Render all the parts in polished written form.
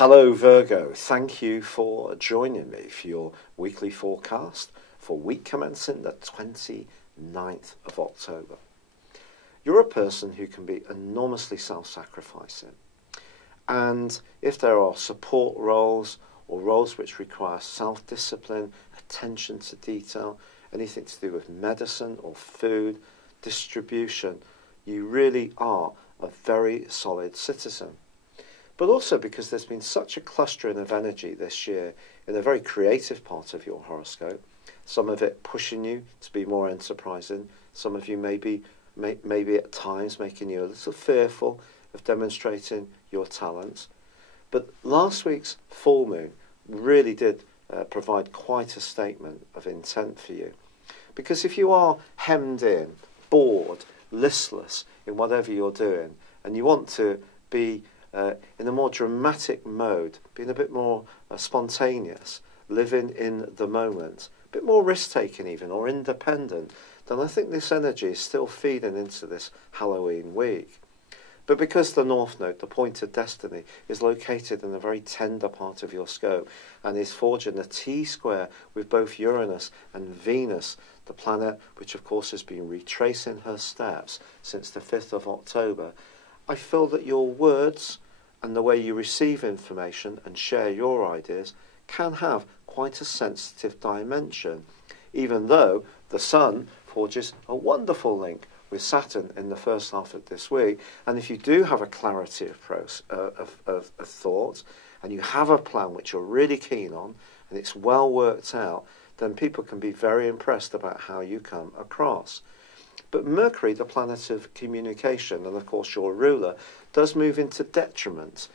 Hello Virgo, thank you for joining me for your weekly forecast for week commencing the 29th of October. You're a person who can be enormously self-sacrificing, and if there are support roles or roles which require self-discipline, attention to detail, anything to do with medicine or food, distribution, you really are a very solid citizen. But also because there's been such a clustering of energy this year in a very creative part of your horoscope, some of it pushing you to be more enterprising, some of you maybe at times making you a little fearful of demonstrating your talents. But last week's full moon really did provide quite a statement of intent for you. Because if you are hemmed in, bored, listless in whatever you're doing, and you want to be in a more dramatic mode, being a bit more spontaneous, living in the moment, a bit more risk-taking even, or independent, then I think this energy is still feeding into this Halloween week. But because the North Node, the point of destiny, is located in a very tender part of your scope and is forging a T-square with both Uranus and Venus, the planet which of course has been retracing her steps since the 5th of October, I feel that your words and the way you receive information and share your ideas can have quite a sensitive dimension, even though the Sun forges a wonderful link with Saturn in the first half of this week. And if you do have a clarity of thought, and you have a plan which you're really keen on, and it's well worked out, then people can be very impressed about how you come across. But Mercury, the planet of communication, and of course your ruler, does move into detriment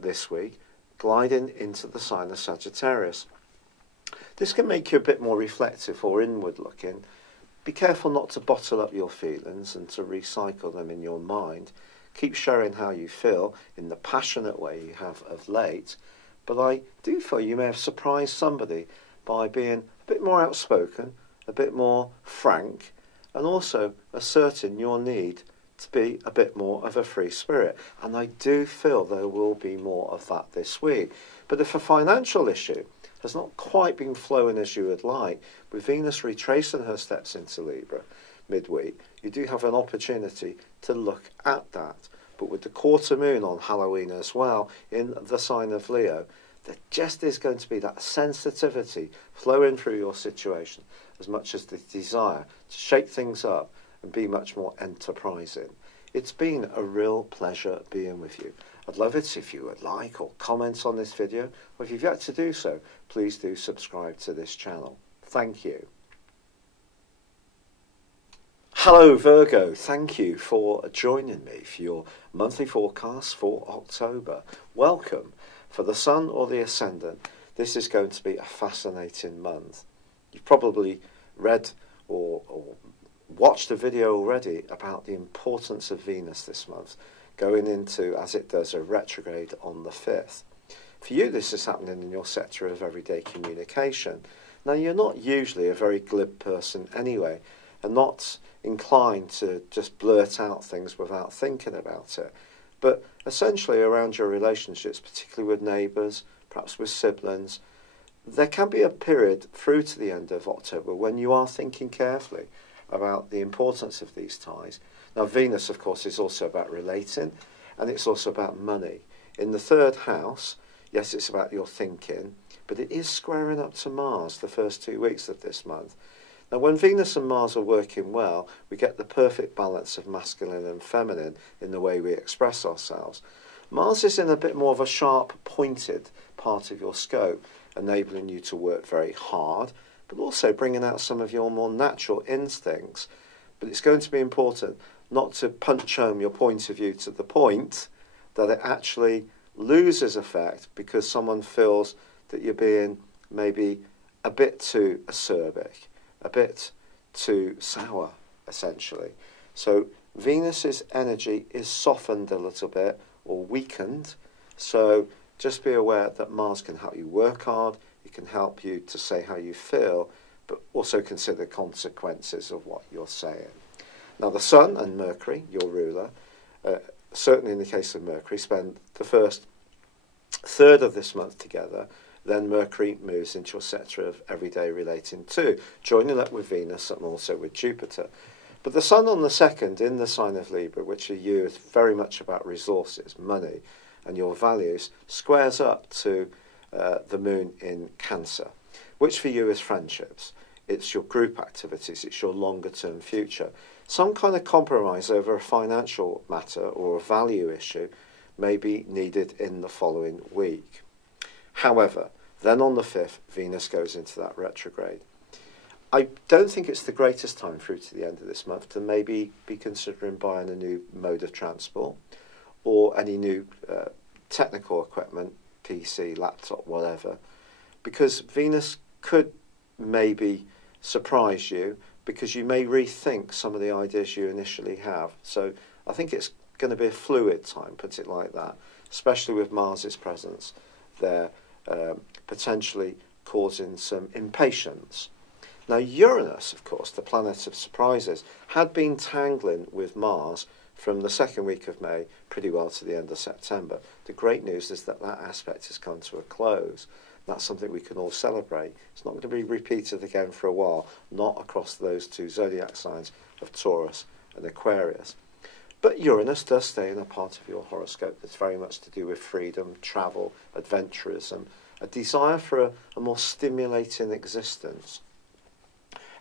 this week, gliding into the sign of Sagittarius. This can make you a bit more reflective or inward looking. Be careful not to bottle up your feelings and to recycle them in your mind. Keep sharing how you feel in the passionate way you have of late. But I do feel you may have surprised somebody by being a bit more outspoken, a bit more frank, and also asserting your need to be a bit more of a free spirit. And I do feel there will be more of that this week. But if a financial issue has not quite been flowing as you would like, with Venus retracing her steps into Libra midweek, you do have an opportunity to look at that. But with the quarter moon on Halloween as well, in the sign of Leo, there just is going to be that sensitivity flowing through your situation, as much as the desire to shake things up and be much more enterprising. It's been a real pleasure being with you. I'd love it if you would like or comment on this video, or if you've yet to do so, please do subscribe to this channel. Thank you. Hello Virgo, thank you for joining me for your monthly forecast for October. Welcome. For the Sun or the Ascendant, this is going to be a fascinating month. You've probably read or watched a video already about the importance of Venus this month, going into, as it does, a retrograde on the 5th. For you, this is happening in your sector of everyday communication. Now, you're not usually a very glib person anyway, and not inclined to just blurt out things without thinking about it. But essentially around your relationships, particularly with neighbours, perhaps with siblings, there can be a period through to the end of October when you are thinking carefully about the importance of these ties. Now, Venus, of course, is also about relating, and it's also about money. In the third house, yes, it's about your thinking, but it is squaring up to Mars the first 2 weeks of this month. Now, when Venus and Mars are working well, we get the perfect balance of masculine and feminine in the way we express ourselves. Mars is in a bit more of a sharp, pointed part of your scope, enabling you to work very hard, but also bringing out some of your more natural instincts. But it's going to be important not to punch home your point of view to the point that it actually loses effect because someone feels that you're being maybe a bit too acerbic, a bit too sour, essentially. So Venus's energy is softened a little bit or weakened. So just be aware that Mars can help you work hard. It can help you to say how you feel, but also consider consequences of what you're saying. Now, the Sun and Mercury, your ruler, certainly in the case of Mercury, spend the first 3rd of this month together, then Mercury moves into a sector of everyday relating to, joining up with Venus and also with Jupiter. But the Sun on the 2nd in the sign of Libra, which for you is very much about resources, money, and your values, squares up to the Moon in Cancer, which for you is friendships. It's your group activities, it's your longer term future. Some kind of compromise over a financial matter or a value issue may be needed in the following week. However, then on the 5th, Venus goes into that retrograde. I don't think it's the greatest time through to the end of this month to maybe be considering buying a new mode of transport or any new technical equipment, PC, laptop, whatever, because Venus could maybe surprise you because you may rethink some of the ideas you initially have. So I think it's going to be a fluid time, put it like that, especially with Mars's presence there, potentially causing some impatience. Now Uranus, of course, the planet of surprises, had been tangling with Mars from the 2nd week of May pretty well to the end of September. The great news is that that aspect has come to a close. That's something we can all celebrate. It's not going to be repeated again for a while, not across those two zodiac signs of Taurus and Aquarius. But Uranus does stay in a part of your horoscope that's very much to do with freedom, travel, adventurism, a desire for a more stimulating existence.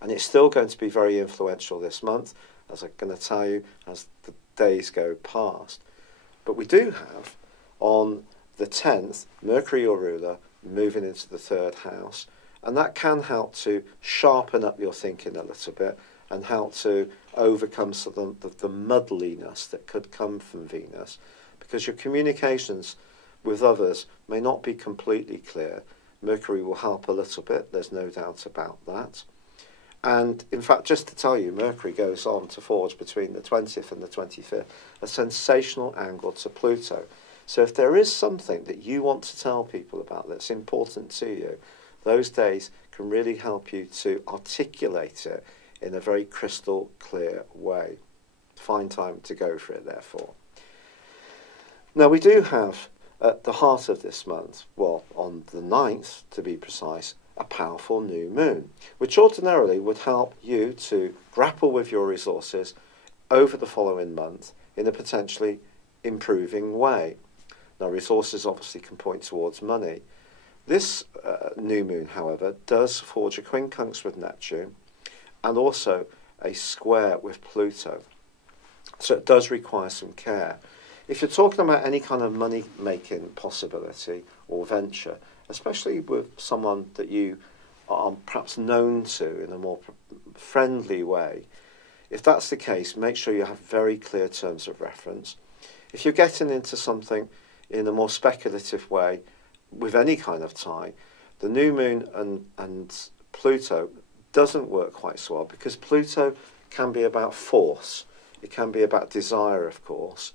And it's still going to be very influential this month, as I'm going to tell you, as the days go past. But we do have, on the 10th, Mercury, your ruler, moving into the 3rd house, and that can help to sharpen up your thinking a little bit and help to overcome some of the muddliness that could come from Venus, because your communications with others may not be completely clear. Mercury will help a little bit, there's no doubt about that. And in fact, just to tell you, Mercury goes on to forge between the 20th and the 25th a sensational angle to Pluto. So if there is something that you want to tell people about that's important to you, those days can really help you to articulate it in a very crystal clear way. Find time to go for it, therefore. Now, we do have at the heart of this month, well, on the 9th to be precise, a powerful new moon, which ordinarily would help you to grapple with your resources over the following month in a potentially improving way. Now, resources obviously can point towards money. This new moon, however, does forge a quincunx with Neptune and also a square with Pluto. So it does require some care. If you're talking about any kind of money-making possibility or venture, especially with someone that you are perhaps known to in a more friendly way, if that's the case, make sure you have very clear terms of reference. If you're getting into something in a more speculative way with any kind of tie, the new moon and Pluto doesn't work quite so well, because Pluto can be about force. It can be about desire, of course,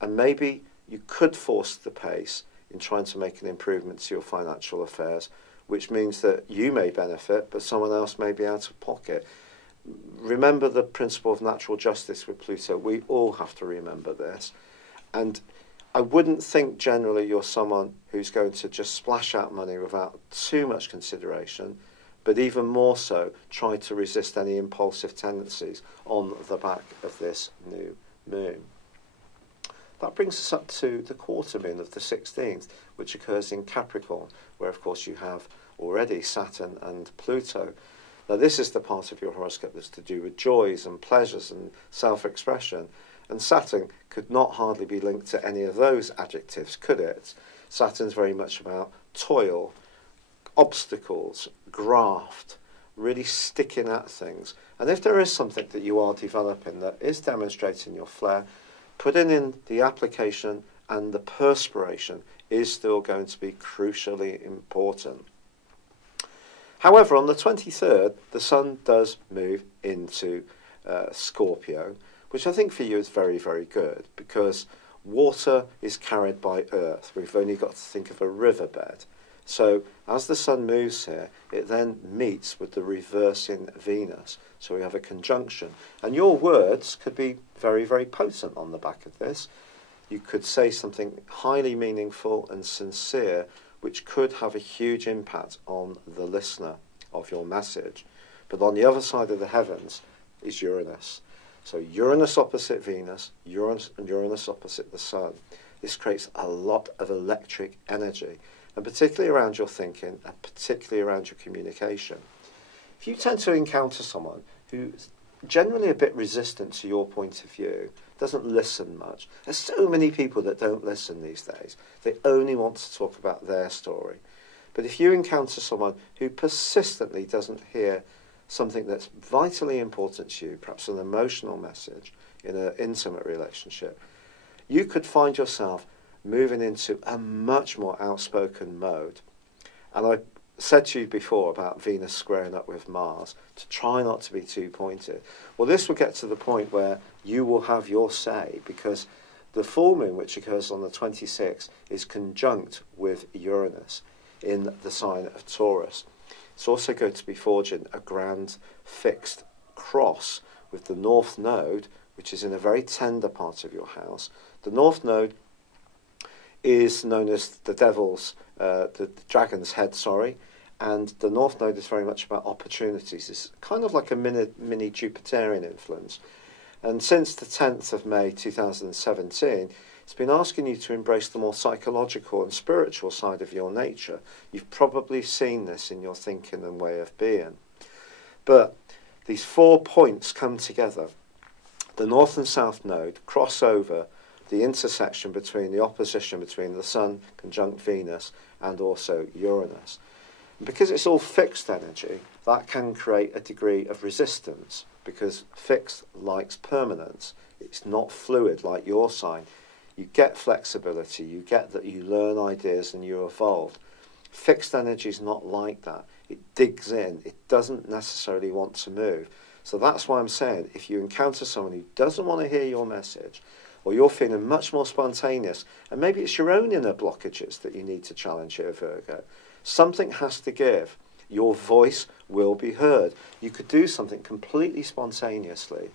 and maybe you could force the pace in trying to make an improvement to your financial affairs, which means that you may benefit, but someone else may be out of pocket. Remember the principle of natural justice with Pluto. We all have to remember this. And I wouldn't think generally you're someone who's going to just splash out money without too much consideration, but even more so, try to resist any impulsive tendencies on the back of this new moon. That brings us up to the quarter moon of the 16th, which occurs in Capricorn, where of course you have already Saturn and Pluto. Now this is the part of your horoscope that's to do with joys and pleasures and self-expression, and Saturn could not hardly be linked to any of those adjectives, could it? Saturn's very much about toil, obstacles, graft, really sticking at things. And if there is something that you are developing that is demonstrating your flair, putting in the application and the perspiration is still going to be crucially important. However, on the 23rd, the Sun does move into Scorpio, which I think for you is very, very good, because water is carried by earth. We've only got to think of a riverbed. So as the Sun moves here, it then meets with the reversing Venus. So we have a conjunction. And your words could be very, very potent on the back of this. you could say something highly meaningful and sincere, which could have a huge impact on the listener of your message. But on the other side of the heavens is Uranus. So Uranus opposite Venus, Uranus opposite the Sun. This creates a lot of electric energy, and particularly around your thinking and particularly around your communication. If you tend to encounter someone who's generally a bit resistant to your point of view, doesn't listen much. There's so many people that don't listen these days. They only want to talk about their story. But if you encounter someone who persistently doesn't hear something that's vitally important to you, perhaps an emotional message in an intimate relationship, you could find yourself moving into a much more outspoken mode. And I said to you before about Venus squaring up with Mars, to try not to be too pointed. Well, this will get to the point where you will have your say, because the full moon, which occurs on the 26th, is conjunct with Uranus in the sign of Taurus. It's also going to be forging a grand fixed cross with the North Node, which is in a very tender part of your house. The North Node is known as the dragon's head, and the North Node is very much about opportunities. It's kind of like a mini Jupiterian influence. And since the 10th of May 2017, it's been asking you to embrace the more psychological and spiritual side of your nature. You've probably seen this in your thinking and way of being. But these 4 points come together. The North and South Node cross over the intersection between the opposition between the Sun conjunct Venus and also Uranus. And because it's all fixed energy, that can create a degree of resistance, because fixed likes permanence. It's not fluid like your sign. You get flexibility, you get that you learn ideas and you evolve. Fixed energy is not like that. It digs in. It doesn't necessarily want to move. So that's why I'm saying, if you encounter someone who doesn't want to hear your message, or you're feeling much more spontaneous, and maybe it's your own inner blockages that you need to challenge here, Virgo, something has to give. Your voice will be heard. You could do something completely spontaneously,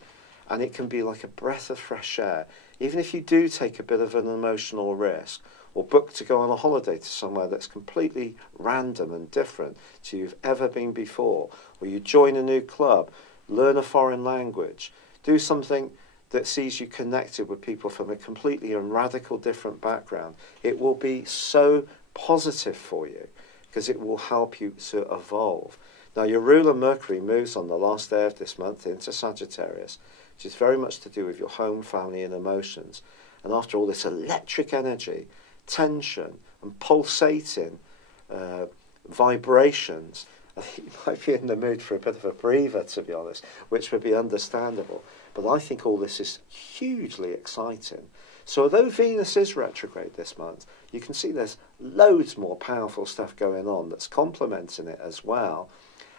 and it can be like a breath of fresh air. Even if you do take a bit of an emotional risk, or book to go on a holiday to somewhere that's completely random and different to you've ever been before, or you join a new club, learn a foreign language, do something that sees you connected with people from a completely and radical different background, it will be so positive for you, because it will help you to evolve. Now, your ruler Mercury moves on the last day of this month into Sagittarius, which is very much to do with your home, family and emotions. And after all this electric energy, tension and pulsating vibrations, I think you might be in the mood for a bit of a breather, to be honest, which would be understandable. But I think all this is hugely exciting. So although Venus is retrograde this month, you can see there's loads more powerful stuff going on that's complementing it as well.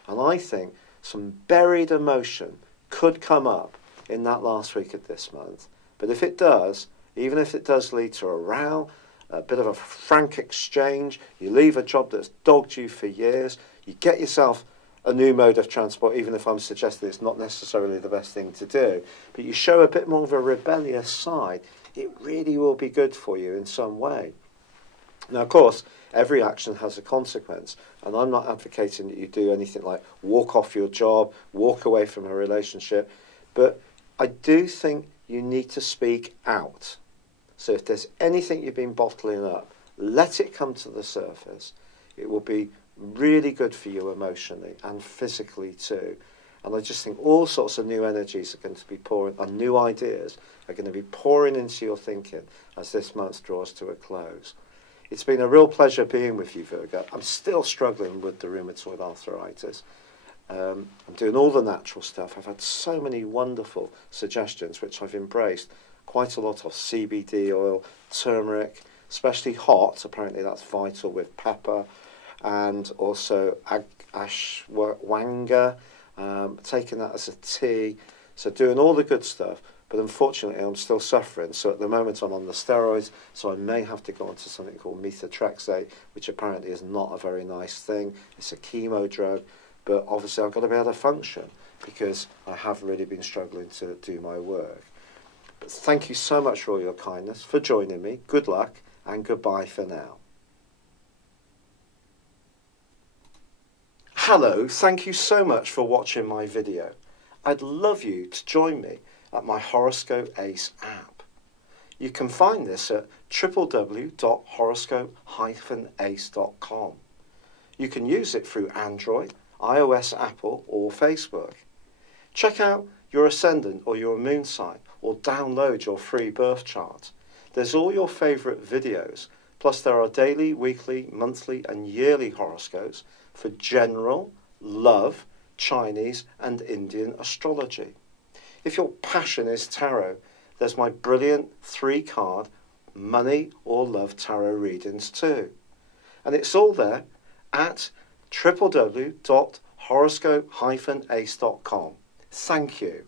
And I think some buried emotion could come up in that last week of this month. But if it does, even if it does lead to a row, a bit of a frank exchange, you leave a job that's dogged you for years, you get yourself a new mode of transport, even if I'm suggesting it's not necessarily the best thing to do, but you show a bit more of a rebellious side, it really will be good for you in some way. Now, of course, every action has a consequence, and I'm not advocating that you do anything like walk off your job, walk away from a relationship, but I do think you need to speak out. So if there's anything you've been bottling up, let it come to the surface. It will be really good for you emotionally and physically too. And I just think all sorts of new energies are going to be pouring, and new ideas are going to be pouring into your thinking as this month draws to a close. It's been a real pleasure being with you, Virgo. I'm still struggling with the rheumatoid arthritis. I'm doing all the natural stuff. I've had so many wonderful suggestions, which I've embraced quite a lot of. CBD oil, turmeric, especially hot. Apparently that's vital with pepper. And also ashwagandha, taking that as a tea. So doing all the good stuff. But unfortunately, I'm still suffering. So at the moment, I'm on the steroids. So I may have to go on to something called methotrexate, which apparently is not a very nice thing. It's a chemo drug. But obviously, I've got to be able to function, because I have really been struggling to do my work. But thank you so much for all your kindness, for joining me. Good luck and goodbye for now. Hello, thank you so much for watching my video. I'd love you to join me at my Horoscope Ace app. You can find this at www.horoscope-ace.com. You can use it through Android, iOS, Apple or Facebook. Check out your ascendant or your moon sign or download your free birth chart. There's all your favourite videos, plus there are daily, weekly, monthly and yearly horoscopes for general, love, Chinese and Indian astrology. If your passion is tarot, there's my brilliant 3-card money or love tarot readings too. And it's all there at www.horoscope-ace.com. Thank you.